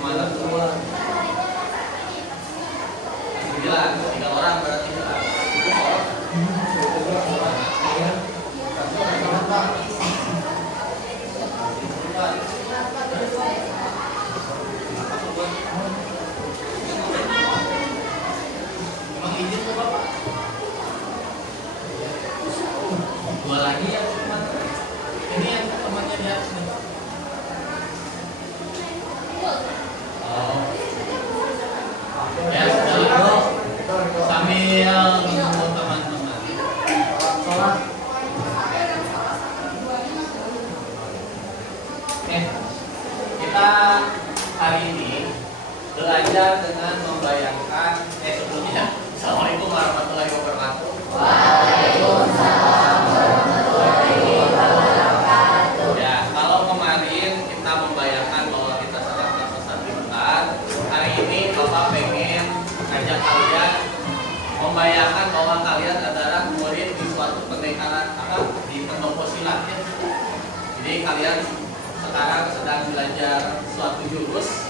kemana? Bilang 3 orang berarti bilang. Emang izin ke Bapak? 2 lagi ya teman. Ini yang temannya di atas nih. Oh. Ya sudah. Sambil nunggu teman-teman. Kita hari ini belajar dengan membayangkan sebelumnya. Assalamualaikum warahmatullahi wabarakatuh. Waalaikumsalam warahmatullahi wabarakatuh. Ya, kalau kemarin kita membayangkan bahwa kita sedang tersesat di hutan, hari ini Bapak pengen ngajak kalian membayangkan bahwa kalian adalah murid di suatu pendekatan di pendopo silat ya. Jadi kalian sekarang sedang belajar suatu jurus.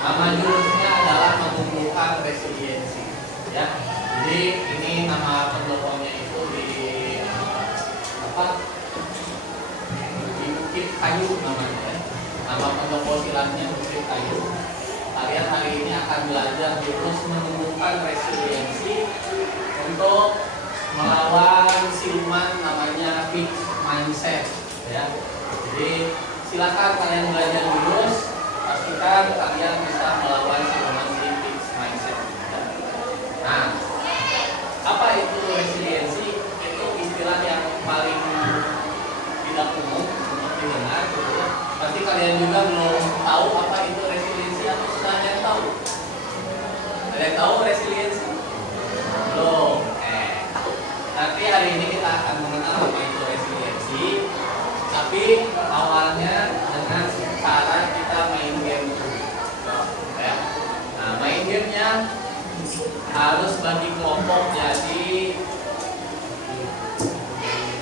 Nama jurusnya adalah menumbuhkan resiliensi ya. Jadi ini nama pendoponya itu di Bukit Kayu namanya ya. Nama pendopo silatnya Bukit Kayu. Kalian hari ini akan belajar jurus menumbuhkan resiliensi untuk melawan siluman namanya fixed mindset ya. Jadi silakan kalian belajar jurus, pastikan kalian bisa melawan siluman fixed mindset. Nah, apa itu resiliensi? Itu istilah yang paling tidak umum untuk didengar gitu ya. Pasti kalian juga belum tahu apa itu resiliensi atau sudah ada yang tahu? Ada yang tahu resiliensi? Belum. Nanti hari ini kita akan mengenal apa itu resiliensi. Tapi awalnya dengan cara kita main game ya. Nah, main gamenya harus bagi kelompok jadi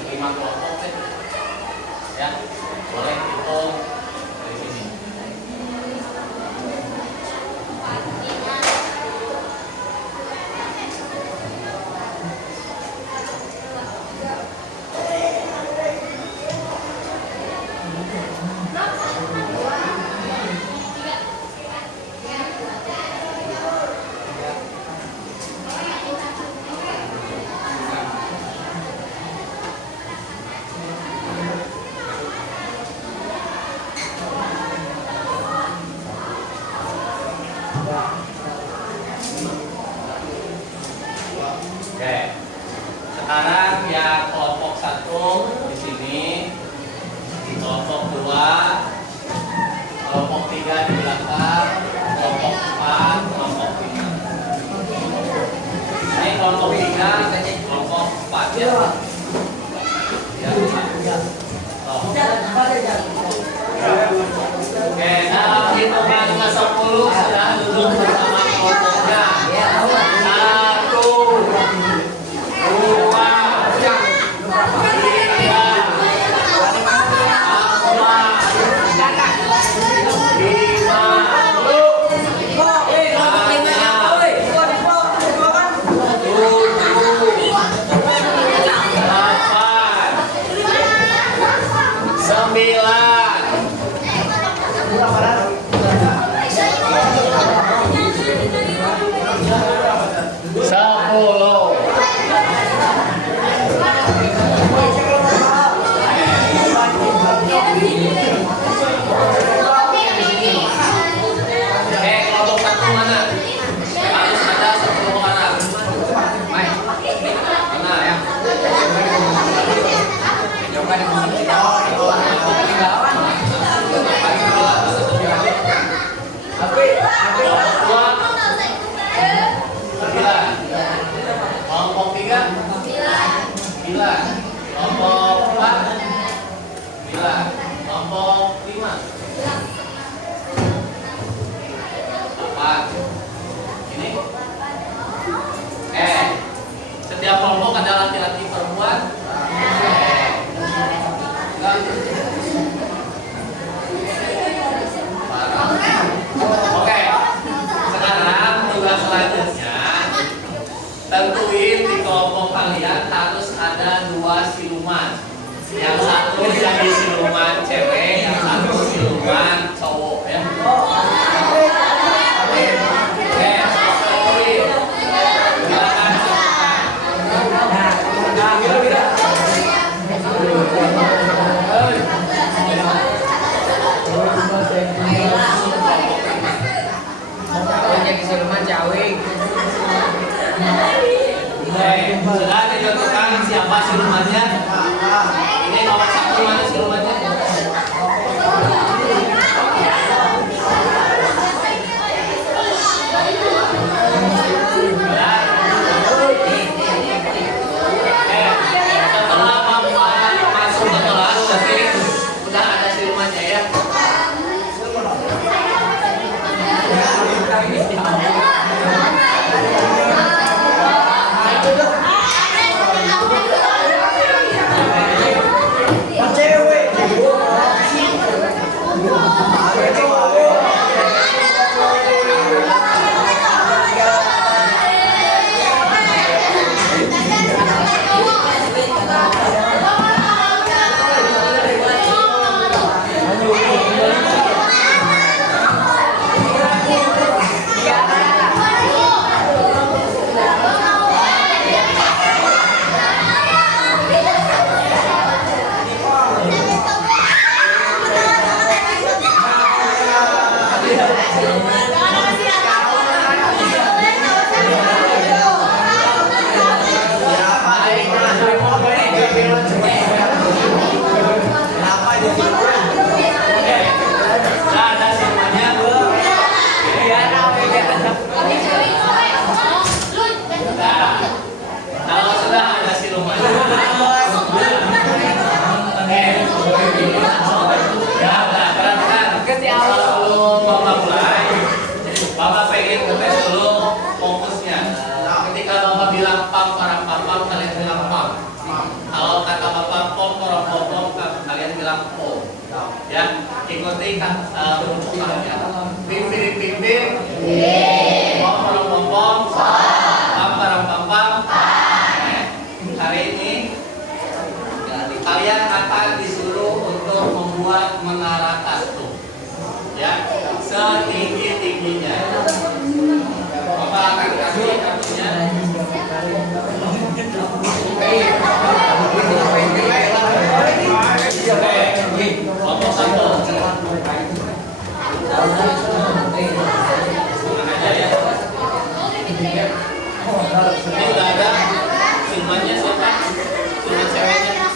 5 kelompok ya. Boleh hitung dari sini. Oke. Sekarang ya kelompok 1 di sini, kelompok 2, kelompok 3 di belakang, kelompok 4, kelompok 5. Ini kelompok 3, kelompok 4 ya. Oke, dalam hitungan ke 10 sudah duduk bersama kelompoknya. 1, 2, 8. Ini. Setiap kelompok ada laki-laki perempuan. Oke. Kalau sudah ada silumannya, sebelum Bapak mulai, Bapak pengen ngetes dulu fokusnya. Ketika Bapak bilang pam, parang pam, kalian bilang pam. Kalau kata Bapak pom, porong pom, kalian bilang pom. Ya, ikuti bentukannya. Pim, pim, pim, pim. Pom, porong pom, pam, parang pam. Hari ini kalian akan disuruh untuk membuat menara kastung, ya, setinggi-tingginya. Bapak akan kasih kartunya. Kelompok satu. Mana aja ya? Ini udah ada silumannya siapa? Siluman ceweknya.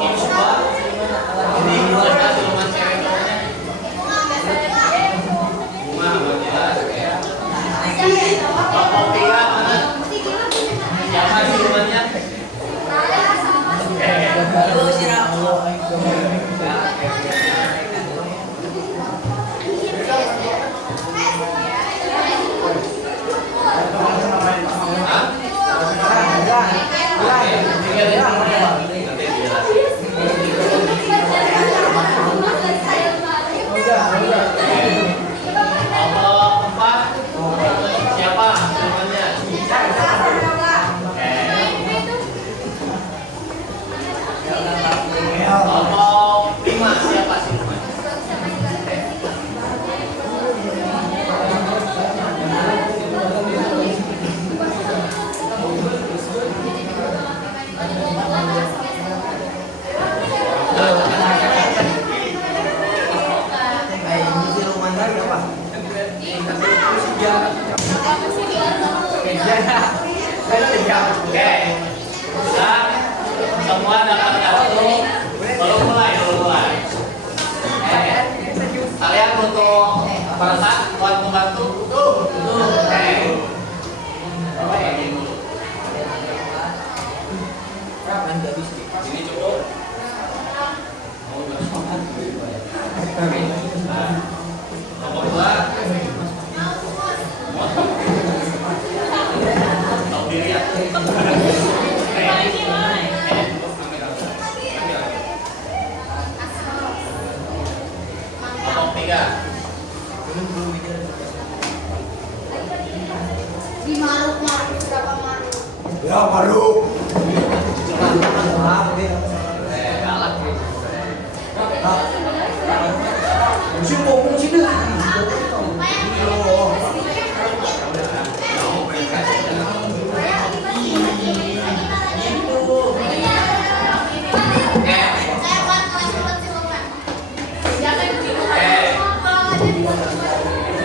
Ini coba. Ini ada siluman cewek cowoknya. Bunga belum jelas. Bapak Pia mana? Siapa silumannya? Siapa silumannya? Kelompok 5 siapa silumannya? Oke, sudah semua dapat kartu. Belum mulai. Kalian untuk berhak buat membantu. Ini cukup. Nomor 2. Tahu diri ya. Nomor 3. Di Maruk berapa Maruk? Ya, Maruk. Galak.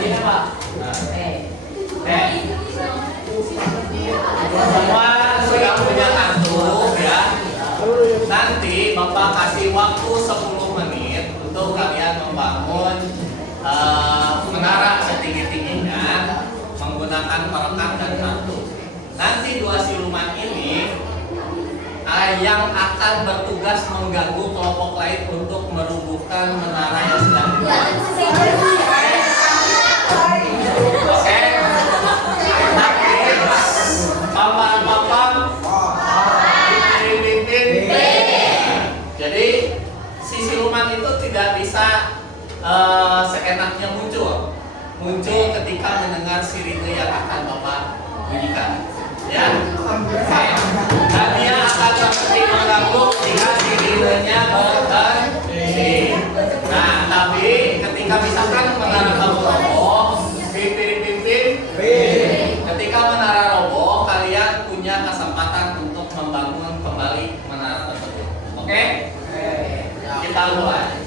Ini Pak. Semua sudah punya kartu ya. Nanti Bapak kasih waktu 10 menit untuk kalian membangun menara setinggi-tingginya menggunakan perekat dan kartu. Nanti 2 siluman ini yang akan bertugas mengganggu kelompok lain untuk merubuhkan menara yang sedang dibangun. namanya muncul. Muncul ketika mendengar sirine yang akan Bapak bunyikan. Ya. Oke. Dan dia akan seperti mengganggu ketika sirinenya berhenti. Nah, tapi ketika misalkan menara kamu roboh, ketika menara roboh, kalian punya kesempatan untuk membangun kembali menara tersebut. Oke? Kita mulai.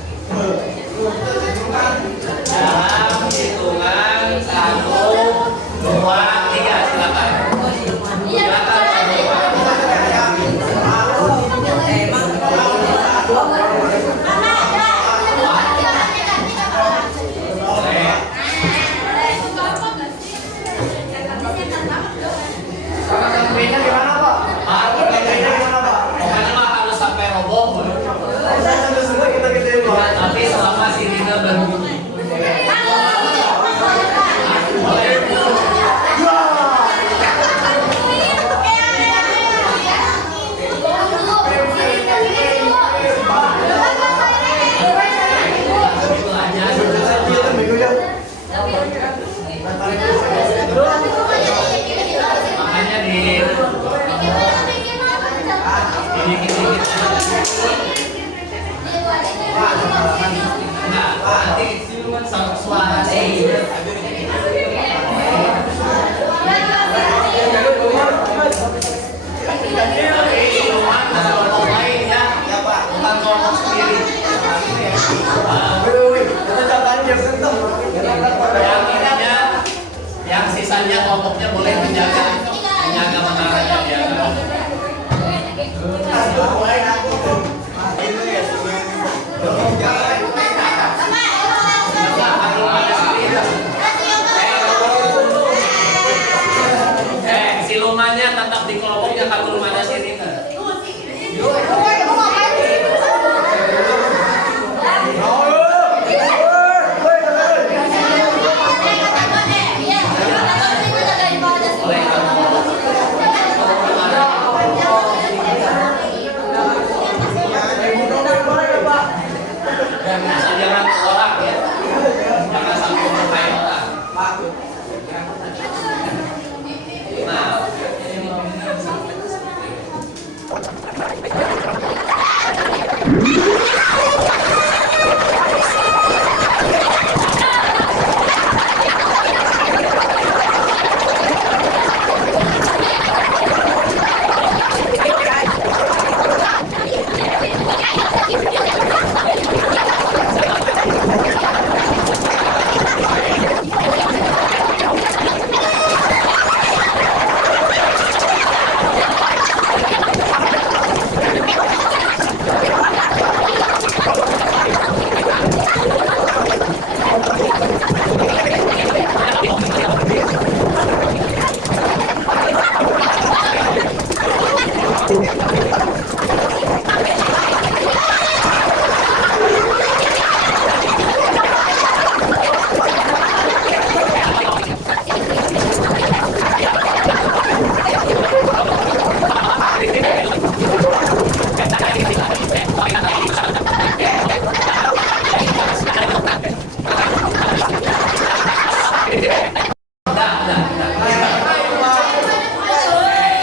Dalam hitungan 1, 2, 3, silakan. Silakan. Tapi selama sirine berbunyi. Makanya di nanti suara sirine. Bukan kelompok sendiri. Yang ininya, yang sisanya kelompoknya boleh menjaga menaranya dia. Silumannya tetap di kelompoknya kalau belum ada sirine. Jangan orang ya, jangan sampai bermain orang.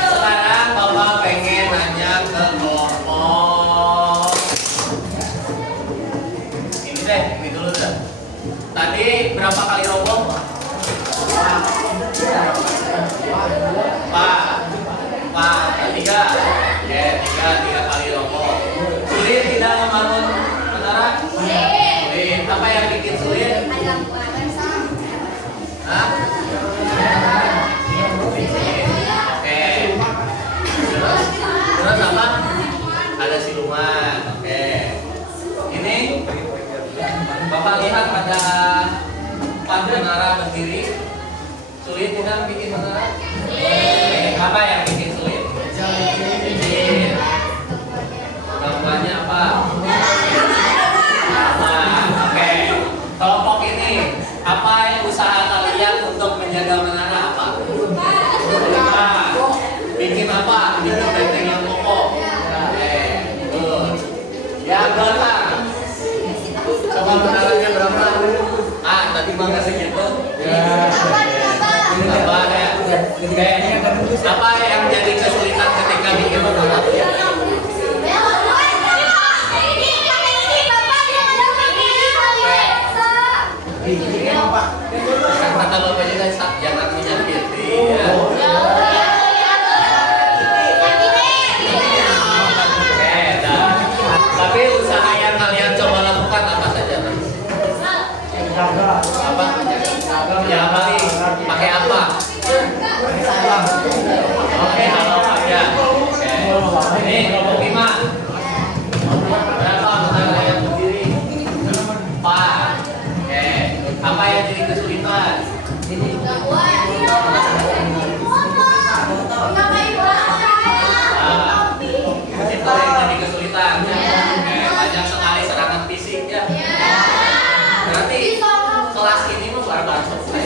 Sekarang Bapak pengen nanya ke kelompok ini deh, ini dulu dah. Tadi berapa kali roboh? Pak, tiga. Ya, tiga kali roboh. Sulit tidak membangun menara? Sulit. Apa yang bikin sulit? Hah? Oke. Terus apa? Ada siluman. Oke. Ini Bapak lihat ada 4 menara berdiri. Sulit tidak bikin menara? Apa yang bikin sulit? Izin. Gambarnya apa? Oke. Kelompok ini, apa yang usaha kalian untuk menjaga menara apa? Bikin apa? Bikin benteng yang kokoh. Good. Yang berapa? Coba menaranya berapa? Tadi gimana segitu? Tambah. Apa ya? Apa yang jadi kesulitan ketika bikin makanan? Kata bapaknya kan jangan menyakiti ya. Oke, dah. Tapi usaha yang kalian coba lakukan apa saja? Apa? Ya balik. Pakai apa? Oke, halo aja. Oke. Ini kelompok 5. Berapa antara yang berdiri? 4. Oke. Apa yang jadi kesulitan? Itu yang jadi kesulitan. Oke, banyak sekali serangan fisik ya. Berarti kelas ini mah barbar selesai.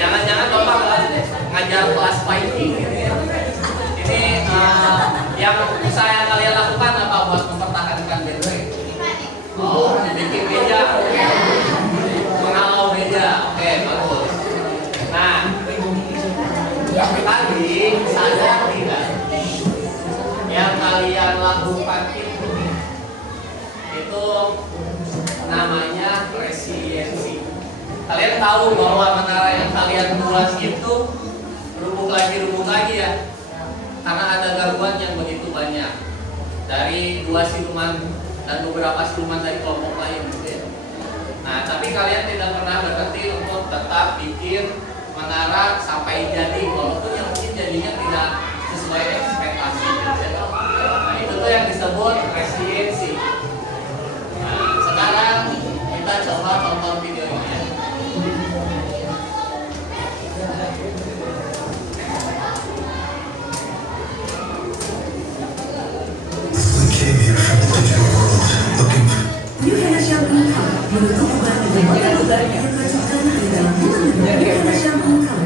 Jangan-jangan bapak ngajar kelas fighting gitu ya. Ini yang usaha yang kalian lakukan apa buat mempertahankan bed rate? Oh, bikin meja, menghalau meja. Oke, bagus. Nah, tadi sadar tidak yang kalian lakukan itu namanya resiliensi. Kalian tahu bahwa menara yang kalian buat itu rubuh lagi ya, karena ada gangguan yang begitu banyak dari 2 siluman dan beberapa siluman dari kelompok lain gitu ya. Nah, tapi kalian tidak pernah berhenti untuk tetap bikin menara sampai jadi, walaupun yang mungkin jadinya tidak sesuai ekspektasi gitu ya. Nah, itu tuh yang disebut resiliensi. Nah, sekarang kita coba tonton videonya. We came here from the digital world looking for New Hampshire Blue Color menutup kota yang tercipta di dalam New Hampshire Blue Color.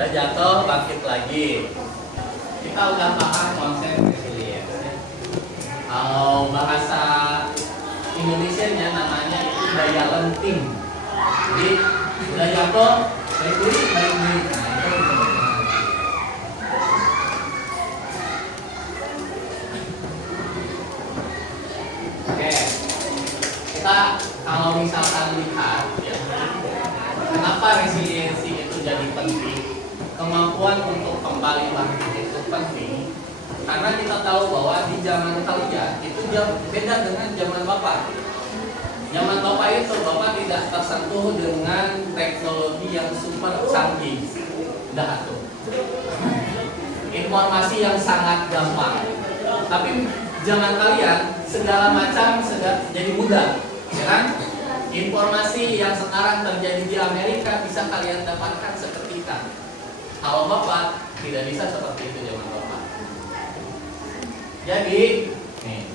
Udah jatuh, bangkit lagi. Kita udah paham konsep resilience. Kalau bahasa Indonesianya namanya itu daya lenting. Jadi udah jatuh, balik. Nah itu disebut. Oke, kita kalau misalkan lihat ya, kenapa resiliensi itu jadi penting? Kemampuan untuk kembali bangkit itu penting karena kita tahu bahwa di zaman kalian itu beda dengan zaman Bapak. Zaman Bapak itu Bapak tidak tersentuh dengan teknologi yang super canggih. Udah tuh. Informasi yang sangat gampang. Tapi zaman kalian segala macam jadi mudah, ya kan? Informasi yang sekarang terjadi di Amerika bisa kalian dapatkan seketika. Kalau Bapak tidak bisa seperti itu zaman Bapak. Jadi, nih,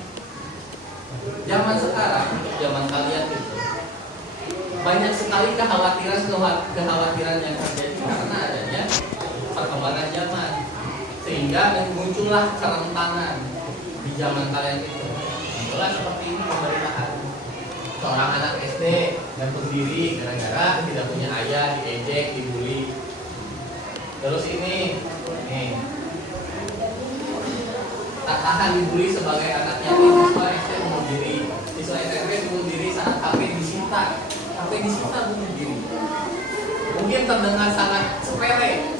zaman sekarang, zaman kalian itu banyak sekali kekhawatiran yang terjadi karena adanya perkembangan zaman, sehingga muncullah kerentanan di zaman kalian itu. Muncullah seperti ini pemberitaan. Seorang anak SD gantung diri gara-gara tidak punya ayah, diejek, dibully. Terus ini, nih, tak tahan dibully sebagai anak yatim, siswa SD bunuh diri. Siswa SMP bunuh diri saat HP disita. HP disita bunuh diri. Mungkin terdengar sangat sepele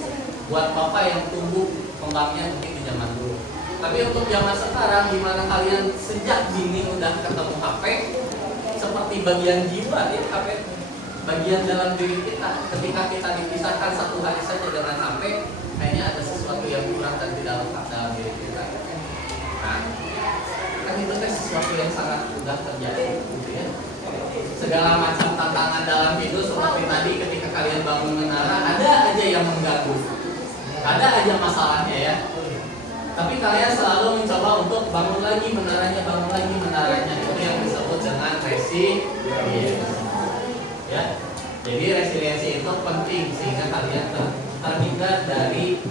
buat Bapak yang tumbuh kembangnya mungkin di zaman dulu. Tapi untuk zaman sekarang, di mana kalian sejak dini udah ketemu HP, seperti bagian jiwa ya HP, bagian dalam diri kita. Ketika kita dipisahkan satu hari saja dengan HP, kayaknya ada sesuatu yang kurang dan tidak lengkap dalam diri kita. Nah, kan itu kan sesuatu yang sangat mudah terjadi, gitu ya. Segala macam tantangan dalam hidup seperti tadi ketika kalian bangun menara, ada aja yang mengganggu, ada aja masalahnya ya. Tapi kalian selalu mencoba untuk bangun lagi menaranya. Itu yang disebut dengan resiliensi. Ya, jadi resiliensi itu penting sehingga kalian terhindar dari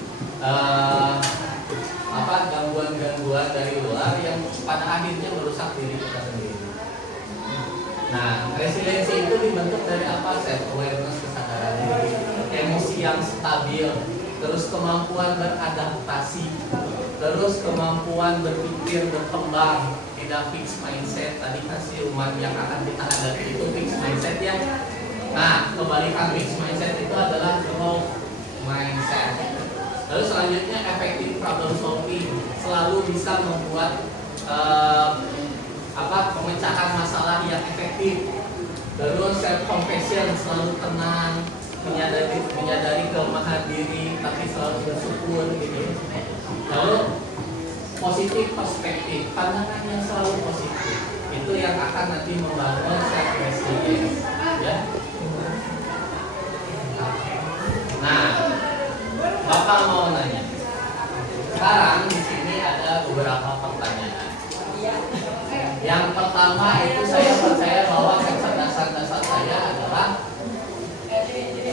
gangguan-gangguan dari luar yang pada akhirnya merusak diri kita sendiri. Nah, resiliensi itu dibentuk dari apa? Self awareness, kesadaran diri, emosi yang stabil, terus kemampuan beradaptasi, terus kemampuan berpikir berkembang, tidak fixed mindset. Tadi kan siluman yang akan kita hadapi itu fixed mindset ya. Nah, kebalikan fixed mindset itu adalah growth mindset. Lalu selanjutnya effective problem solving, selalu bisa membuat pemecahan masalah yang efektif. Terus self compassion, selalu tenang, menyadari kelemahan diri tapi selalu bersyukur gitu. Lalu positif perspektif, pandangan yang selalu positif, itu yang akan nanti membangun self resilience ya. Nah, Bapak mau nanya. Sekarang di sini ada beberapa pertanyaan. Yang pertama itu saya percaya bahwa kecerdasan dasar saya adalah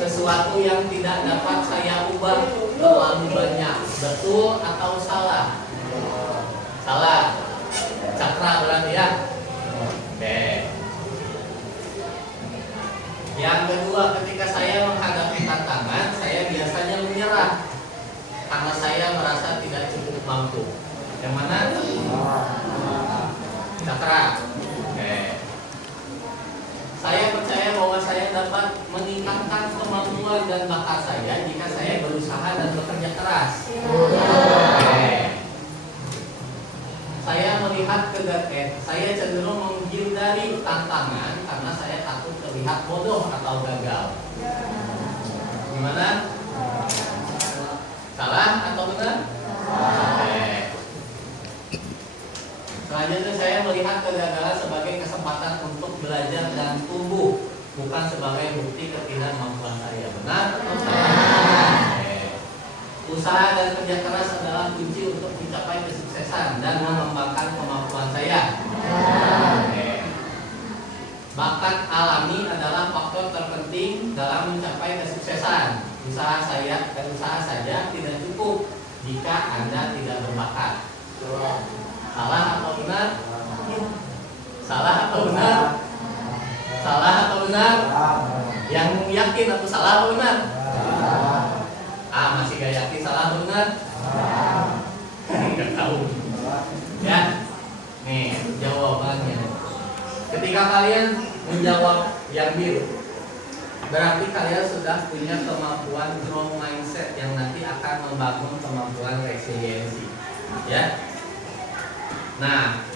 sesuatu yang tidak dapat saya ubah terlalu banyak. Betul atau salah? Salah. Cakra berarti ya. Oke. Yang kedua, ketika saya menghadapi tantangan, saya biasanya menyerah karena saya merasa tidak cukup mampu. Yang mana? Cakra. Oke. Saya percaya bahwa saya dapat meningkatkan kemampuan dan bakat saya jika saya berusaha dan bekerja keras. Oke. Saya melihat saya cenderung menghindari tantangan karena saya takut terlihat bodoh atau gagal. Gimana? Salah atau benar? Oke. Selanjutnya saya melihat kegagalan sebagai kesempatan untuk belajar dan tumbuh, bukan sebagai bukti ketidakmampuan saya. Benar atau salah? Oke. Usaha dan kerja keras adalah kunci untuk mencapai kesuksesan dan mengembangkan kemampuan saya. Oke. Bakat alami adalah faktor terpenting dalam mencapai kesuksesan. Usaha Salah atau benar? Salah atau benar? Salah atau benar? Yang yakin atau salah atau benar? Masih gak yakin salah atau benar? Nggak tahu. Ya, nih jawabannya. Ketika kalian menjawab yang biru, berarti kalian sudah punya kemampuan growth mindset yang nanti akan membangun kemampuan resiliensi. Ya. Nah,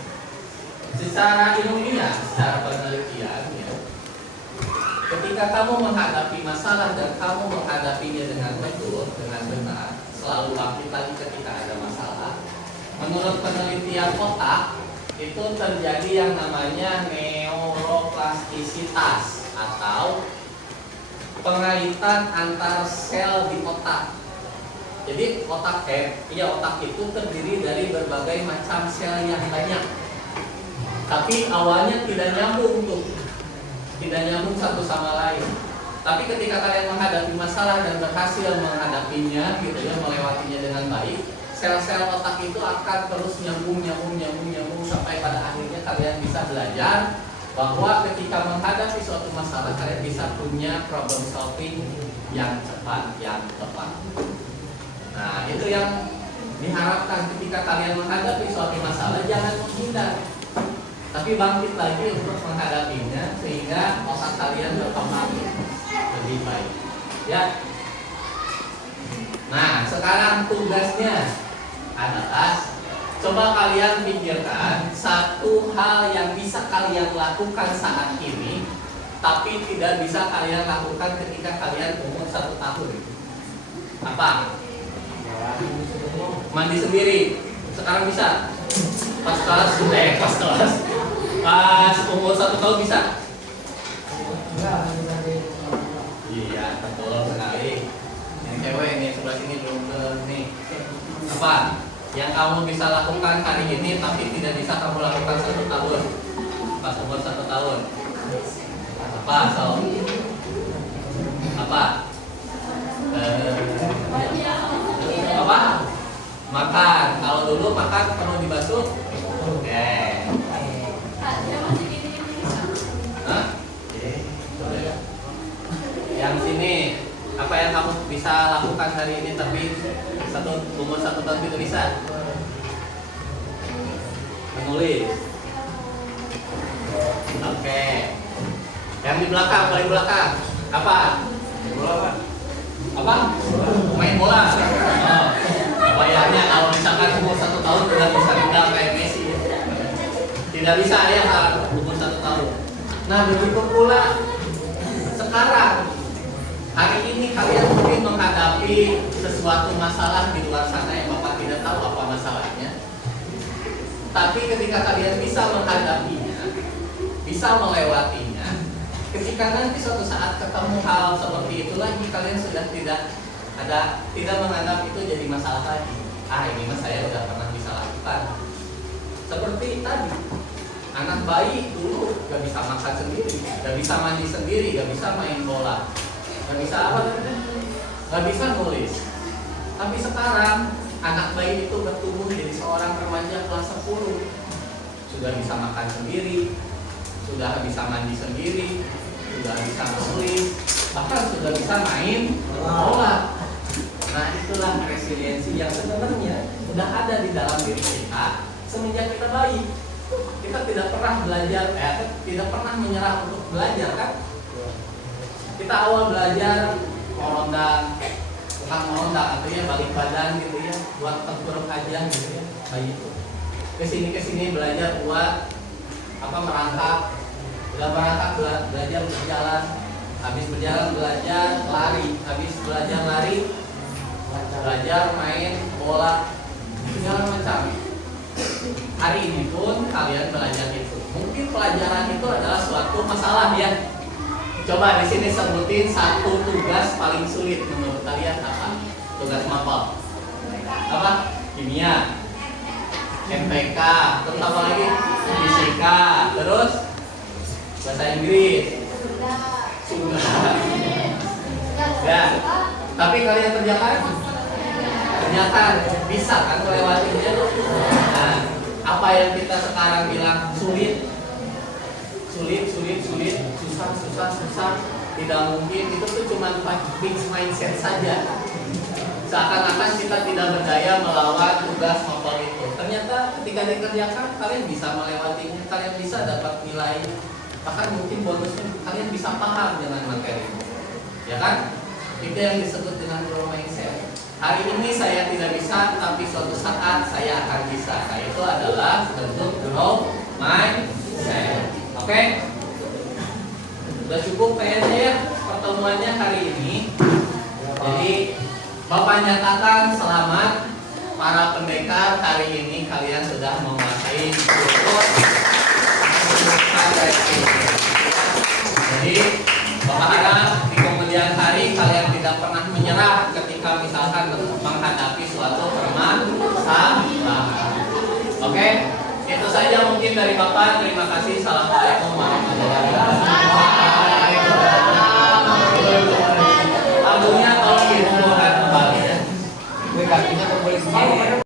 secara ilmiah, secara penelitian, ya, ketika kamu menghadapi masalah dan kamu menghadapinya dengan betul, dengan benar, selalu bangkit lagi ketika ada masalah. Menurut penelitian otak, itu terjadi yang namanya neuroplastisitas atau pengaitan antar sel di otak. Jadi otak itu terdiri dari berbagai macam sel yang banyak. Tapi awalnya tidak nyambung satu sama lain. Tapi ketika kalian menghadapi masalah dan berhasil menghadapinya, gitu ya, melewatinya dengan baik, sel-sel otak itu akan terus nyambung sampai pada akhirnya kalian bisa belajar bahwa ketika menghadapi suatu masalah kalian bisa punya problem solving yang cepat, yang tepat. Nah, itu yang diharapkan ketika kalian menghadapi suatu masalah, jangan menghindar, tapi bangkit lagi untuk menghadapinya sehingga otak kalian berkembang lebih baik. Ya. Nah, sekarang tugasnya adalah coba kalian pikirkan satu hal yang bisa kalian lakukan saat ini, tapi tidak bisa kalian lakukan ketika kalian umur 1 tahun. Apa? Mandi sendiri. Sekarang bisa. Pas umur 1 tahun bisa. Iya, betul sekali. Yang cewek nih sebelah sini belum nih. Apa yang kamu bisa lakukan hari ini tapi tidak bisa kamu lakukan 1 tahun? Pas umur 1 tahun. Apa? Apa? Apa? Makan. Kalau dulu makan perlu dibasuh. Oke. Hah? Yang sini, apa yang kamu bisa lakukan hari ini tapi umur 1 tahun itu bisa? Menulis. Oke. Yang di belakang, paling belakang, apa? Apa? Main bola. Oh. Bayarnya kalau misalkan umur 1 tahun udah bisa tinggal kayak Messi. Tidak bisa ya kalau umur 1 tahun. Nah, begitu pula sekarang. Hari ini kalian mungkin menghadapi sesuatu masalah di luar sana yang Bapak tidak tahu apa masalahnya. Tapi ketika kalian bisa menghadapinya, bisa melewatinya, ketika nanti suatu saat ketemu hal seperti itu lagi, kalian sudah tidak menganggap itu jadi masalah lagi. Ini mas saya udah pernah bisa lakukan. Seperti tadi, anak bayi dulu gak bisa makan sendiri, gak bisa mandi sendiri, gak bisa main bola, gak bisa apa? Gak bisa nulis. Tapi sekarang anak bayi itu bertumbuh jadi seorang remaja kelas 10, sudah bisa makan sendiri, sudah bisa mandi sendiri, sudah bisa nulis, bahkan sudah bisa main bola. Nah, itulah resiliensi yang sebenarnya sudah ada di dalam diri kita semenjak kita bayi. Kita tidak pernah belajar, tidak pernah menyerah untuk belajar, kan? Kita awal belajar bukan meronda, artinya balik badan gitu ya, buat tengkurap aja gitu ya, bayi itu. Kesini belajar buat merangkak, udah merangkak belajar berjalan, habis berjalan belajar lari, habis belajar lari belajar main bola, segala macam. Hari ini pun kalian belajar itu. Mungkin pelajaran itu adalah suatu masalah ya. Coba di sini sebutin satu tugas paling sulit menurut kalian apa? Tugas mapel. Apa? Kimia, MTK, terus apa lagi? Fisika, terus bahasa Inggris, Sunda. Ya. Tapi kalian kerjakan? Bisa kan melewatinya? Nah, Apa yang kita sekarang bilang sulit, susah, tidak mungkin, itu tuh cuma fixed mindset saja. Seakan-akan kita tidak berdaya melawan tugas maupun itu. Ternyata ketika dikerjakan, kalian bisa melewatinya, kalian bisa dapat nilai, bahkan mungkin bonusnya kalian bisa paham dengan materi, ya kan? Itu yang disebut dengan growth mindset. Hari ini saya tidak bisa, tapi suatu saat saya akan bisa. Nah, itu adalah bentuk growth mindset. Oke? Udah cukup kayaknya ya pertemuannya hari ini. Jadi Bapak nyatakan selamat para pendekar, hari ini kalian sudah menguasai struktur. Jadi Bapak harap di kemudian hari kalian tidak pernah menyerah ketika misalkan menghadapi suatu permasalahan. Oke, itu saja mungkin dari Bapak. Terima kasih. Assalamualaikum warahmatullahi wabarakatuh. Albumnya tolong dibuka kembali ya. Kakinya kembali.